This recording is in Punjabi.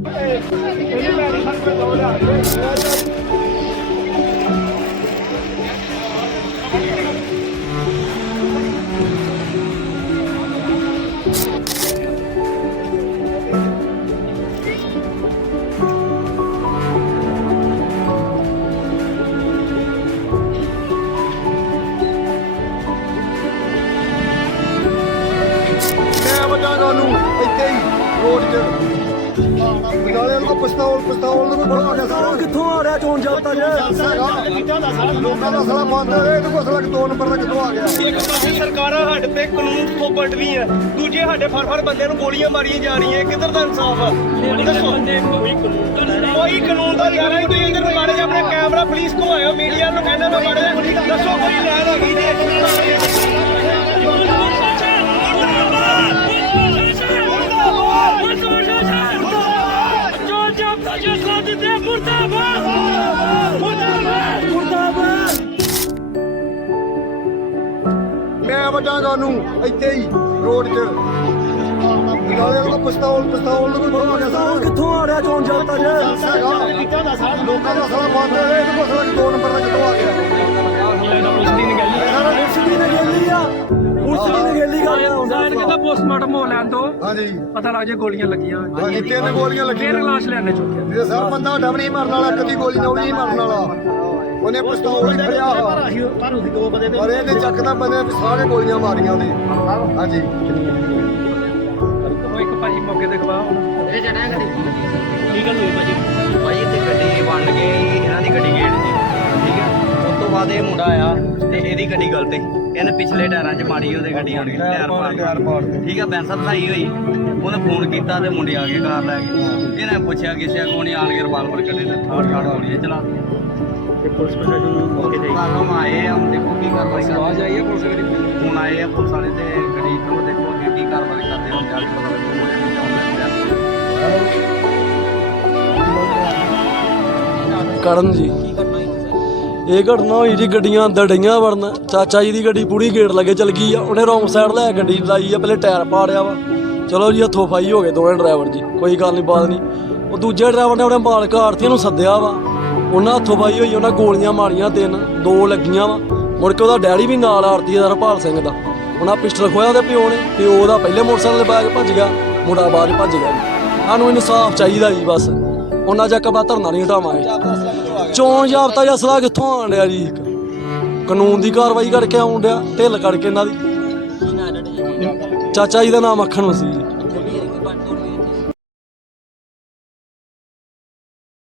ਮੈਂ ਵਜਾ ਤੁਹਾਨੂੰ ਇੱਥੇ ਹੀ ਰੋਡ 'ਚ ਨਾਲੇ ਉਹ ਪਿਸਤੌਲ ਪਿਸਤੌਲ ਨੂੰ ਬੜਾ ਗਿਆ ਸਾਰਾ। ਕਿੱਥੋਂ ਆ ਰਿਹਾ ਚੋਣ ਜਾਬਤਾ ਜੇ ਲੋਕਾਂ ਦਾ ਸਾਲਾ ਬੰਦ ਹੈ ਇਹਦੇ ਕੋਲ ਸਾਲਾ ਦੋ ਨੰਬਰ ਦਾ ਕਿੱਥੋਂ ਆ ਗਿਆ? ਇੱਕ ਪਾਸੇ ਸਰਕਾਰਾਂ ਸਾਡੇ ਤੇ ਕਾਨੂੰਨ ਥੋਪਟ ਰਹੀਆਂ ਦੂਜੇ ਸਾਡੇ ਫੜ ਫੜ ਬੰਦੇ ਨੂੰ ਗੋਲੀਆਂ ਮਾਰੀਆਂ ਜਾ ਰਹੀਆਂ ਕਿੱਧਰ ਦਾ ਇਨਸਾਫ ਆ? ਦੱਸੋ। ਕੋਈ ਕਾਨੂੰਨ ਦਾ ਯਾਰ ਹੈ। ਤੁਸੀਂ ਇੱਧਰ ਮਾੜੇ ਜਿਹਾ ਆਪਣਾ ਕੈਮਰਾ ਪੁਲਿਸ ਕੋ ਆਇਓ ਮੀਡੀਆ ਨੂੰ ਕਹਿੰਦਾ ਮੈਂ ਮਾੜੇ ਜਿਹਾ ਮੈਂ ਵਜਾ ਤੁਹਾਨੂੰ ਇੱਥੇ ਹੀ ਰੋਡ 'ਚ। ਨਾਲੇ ਉਹ ਪਿਸਤੌਲ ਪਿਸਤੌਲ ਨੂੰ ਗਿਆ ਸਾਰਾ। ਕਿੱਥੋਂ ਆ ਰਿਹਾ ਚੋਣ ਜਾਬਤਾ ਜੇ ਲੋਕਾਂ ਦਾ ਸਾਲਾ ਬੰਦ ਹੈ ਨੰਬਰ ਦਾ ਸਾਇਨ ਕਹਿੰਦਾ ਪੋਸਟਮਾਰਟਮ ਹੋ ਲੈਣ ਤੋਂ ਹਾਂਜੀ। ਪਤਾ ਲੱਗ ਜੇ ਗੋਲੀਆਂ ਲੱਗੀਆਂ। ਹਾਂਜੀ ਤਿੰਨ ਗੋਲੀਆਂ ਫੇਰ ਲੱਗੀਆਂ ਲਾਸ਼ ਲੈਣੇ ਚੁੱਕਿਆ। ਇਹ ਸਰ ਬੰਦਾ ਵੱਡਾ ਵੀ ਨਹੀਂ ਮਰਨ ਵਾਲਾ ਕਦੀ ਗੋਲੀ ਨਾਲ ਨਹੀਂ ਮਰਨ ਵਾਲਾ। ਉਹਨੇ ਪਿਸਤੌਲ ਹੀ ਫੜਿਆ ਹੋਇਆ। ਪਰ ਇਹਦੇ ਚੱਕਦਾ ਬੰਦੇ ਨੇ ਸਾਰੇ ਗੋਲੀਆਂ ਮਾਰੀਆਂ ਉਹਦੇ ਹਾਂਜੀ। ਉਹ ਇੱਕ ਭਾਜੀ ਮੌਕੇ ਤੇ ਗਵਾਹ ਹੋਣਾ। ਭਾਈ ਇੱਥੇ ਗੱਡੀ ਬਣ ਗਈ ਉਸ ਤੋਂ ਬਾਅਦ ਇਹ ਮੁੰਡਾ ਆਇਆ ਤੇ ਇਹਦੀ ਗੱਡੀ ਗਲਤ ਸੀ ਇਹਨੇ ਪਿਛਲੇ ਟਾਇਰਾਂ 'ਚ ਮਾਰੀ ਉਹਦੇ ਗੱਡੀ ਆਣ ਕੇ ਟਾਇਰ ਪਾੜ ਦਿੱਤੇ। ਠੀਕ ਹੈ ਬੈਂਸਰ ਲਾਈ ਹੋਈ। ਉਹਨੇ ਫੋਨ ਕੀਤਾ ਤੇ ਮੁੰਡੇ ਆ ਗਏ ਕਾਰ ਲੈ ਕੇ। ਇਹਨੇ ਪੁੱਛਿਆ ਕਿਸੇ ਕੋਲ ਨਹੀਂ ਆਣ ਕੇ ਰਿਵਾਲਵਰ ਕੱਢੇ ਤੇ ਥਾੜ ਥਾੜ ਗੋਲੀਆਂ ਚਲਾ ਤੇ ਪੁਲਿਸ ਪ੍ਰਸ਼ਾਸਨ ਨੂੰ ਮੌਕੇ ਤੇ ਕਾਲੋਂ ਆਏ ਆ ਹੁਣ ਦੇਖੋ ਕੀ ਕਾਰਵਾਈ ਕਰਦੇ ਆਈ ਹੈ ਪੁਲਿਸ ਵਾਲੀ ਹੁਣ ਆਏ ਆ ਪੁਲਿਸ ਵਾਲੇ ਤੇ ਗੱਡੀ ਤੋਂ ਦੇਖੋ ਅੱਗੇ ਕੀ ਕਾਰਵਾਈ ਕਰਦੇ ਹੁਣ ਜਾ ਕੇ ਪਤਾ ਲੱਗੂ ਕਰਨ ਜੀ ਇਹ ਘਟਨਾ ਹੋਈ ਜੀ ਗੱਡੀਆਂ ਅੰਦਰ ਡਈਆਂ ਵੜਨ। ਚਾਚਾ ਜੀ ਦੀ ਗੱਡੀ ਪੂਰੀ ਗੇਟ ਲੱਗੇ ਚਲ ਗਈ ਆ। ਉਹਨੇ ਰੌਂਗ ਸਾਈਡ ਲੈ ਗੱਡੀ ਲਾਈ ਆ, ਪਹਿਲੇ ਟਾਇਰ ਪਾੜਿਆ ਵਾ। ਚਲੋ ਜੀ, ਹੱਥੋਂ ਫਾਈ ਹੋ ਗਏ ਦੋਵੇਂ ਡਰਾਈਵਰ ਜੀ, ਕੋਈ ਗੱਲ ਨਹੀਂ ਬਾਤ ਨਹੀਂ ਉਹ ਦੂਜੇ ਡਰਾਈਵਰ ਨੇ ਆਪਣੇ ਮਾਲਕ ਆਰਤੀਆਂ ਨੂੰ ਸੱਦਿਆ ਵਾ। ਉਹਨਾਂ ਹੱਥੋਂ ਫਾਈ ਹੋਈ, ਉਹਨਾਂ ਗੋਲੀਆਂ ਮਾਰੀਆਂ ਤਿੰਨ, ਦੋ ਲੱਗੀਆਂ ਵਾ। ਮੁੜ ਕੇ ਉਹਦਾ ਡੈਡੀ ਵੀ ਨਾਲ ਆਰਤੀ ਦਾ, ਹਰਪਾਲ ਸਿੰਘ ਦਾ। ਉਹਨਾਂ ਪਿਸਟਲ ਖੋਇਆ ਉਹਦੇ ਪਿਓ ਨੇ, ਪਿਓ ਦਾ ਪਹਿਲੇ ਮੋਟਰਸਾਈਕਲ ਤੇ ਭੱਜ ਗਿਆ, ਮੁੰਡਾ ਬਾਅਦ ਭੱਜ ਗਿਆ। ਸਾਨੂੰ ਇਨਸਾਫ ਚਾਹੀਦਾ ਜੀ ਬਸ। ਉਹਨਾਂ ਚੱਕ ਬਾ ਧਰਨਾ ਨਹੀਂ ਹਟਾਵਾਂਗੇ। ਚੋਣ ਜਾਬਤਾ ਜਾਂ ਕਿੱਥੋਂ ਆਣ ਡਿਆ ਜੀ? ਕਾਨੂੰਨ ਦੀ ਕਾਰਵਾਈ ਕਰਕੇ ਆਉਣ ਡਿਆ, ਢਿੱਲ ਕਰਕੇ ਇਹਨਾਂ ਦੀ। ਚਾਚਾ ਜੀ ਦਾ ਨਾਮ ਅੱਖਣ ਸੀ ਜੀ